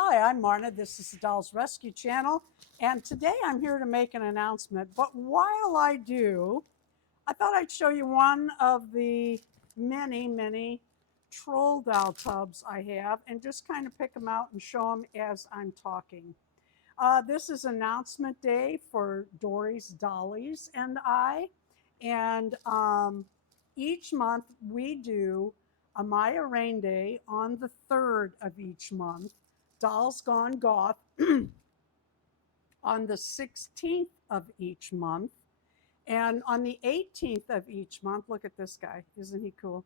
Hi, I'm Marna. This is the Dolls Rescue Channel, and today I'm here to make an announcement. But while I do, I thought I'd show you one of the many troll doll tubs I have and just kind of pick them out and show them as I'm talking. This is announcement day for Dory's Dollies and I, and each month we do Amaya Raine Day on the 3rd of each month, Dolls Gone Goth on the 16th of each month, and on the 18th of each month, look at this guy, isn't he cool?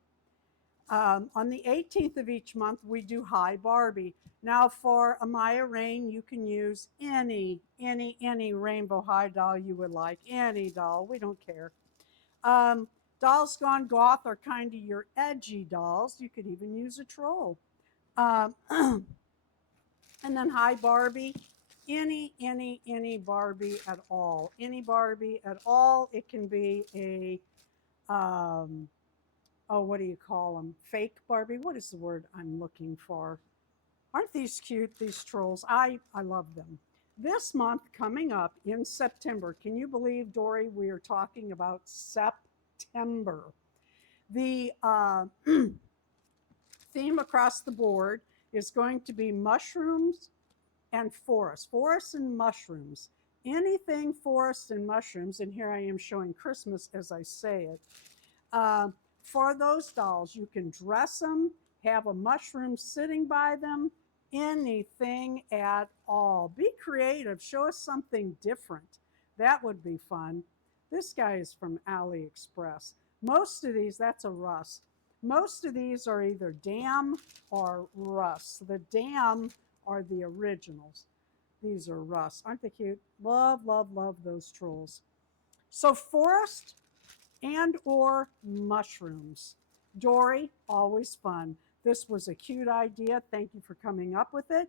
On the 18th of each month, we do Hi Barbie. Now for Amaya Raine, you can use any rainbow high doll you would like, any doll, we don't care. Dolls Gone Goth are kind of your edgy dolls. You could even use a troll. And then Hi Barbie, any Barbie at all. Any Barbie at all. It can be a, oh, what do you call them? Fake Barbie? What is the word I'm looking for? Aren't these cute, these trolls? I love them. This month coming up in September, can you believe, Dory, we are talking about September. The theme across the board is going to be mushrooms and forests and mushrooms. Anything forest and mushrooms, and here I am showing Christmas as I say it. For those dolls, you can dress them, have a mushroom sitting by them, anything at all. Be creative, show us something different. That would be fun. This guy is from AliExpress. Most of these, that's a Russ. Most of these are either Dam or Russ. The Dam are the originals. These are Russ. Aren't they cute? Love those trolls. So forest and or mushrooms. Dory, always fun. This was a cute idea. Thank you for coming up with it.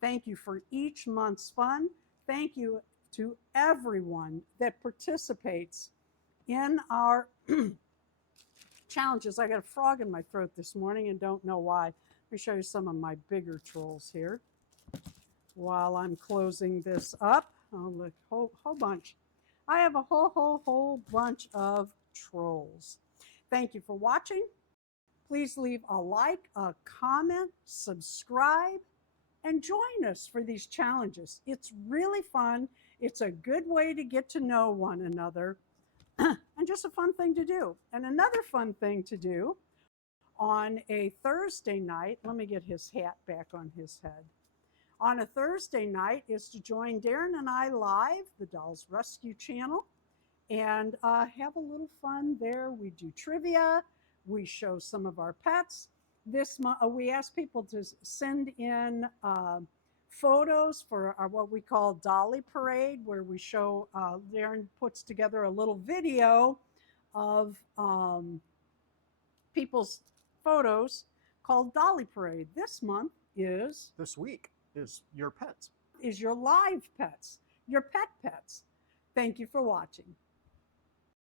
Thank you for each month's fun. Thank you to everyone that participates in our challenges. I got a frog in my throat this morning and don't know why. Let me show you some of my bigger trolls here while I'm closing this up. Oh, look, whole bunch. I have a whole bunch of trolls. Thank you for watching. Please leave a like, a comment, subscribe, and join us for these challenges. It's really fun. It's a good way to get to know one another and just a fun thing to do. And another fun thing to do on a Thursday night, let me get his hat back on his head. On a Thursday night is to join Darren and I live, the Dolls Rescue Channel, and have a little fun there. We do trivia. We show some of our pets. This month, we ask people to send in photos for our, what we call Dolly Parade, where we show, Darren puts together a little video of people's photos called Dolly Parade. This month is... This week is your pets. Is your live pets, your pets. Thank you for watching.